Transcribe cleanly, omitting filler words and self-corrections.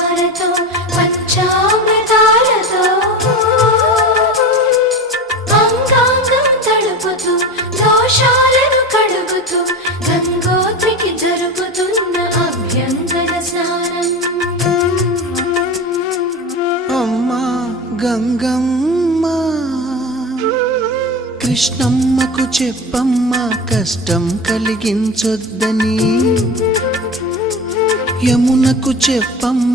స్నానాలతో పంచామృతాలతో అంగాంగం తడుపుతూ దోషాలను కడుగుతూ గంగోత్రికి జరుపుతున్న అభ్యంగన స్నానం. అమ్మా గంగమ్మ, కృష్ణమ్మకు చెప్పమ్మా కష్టం కలిగించొద్దని, యమునకు చెప్పమ్మా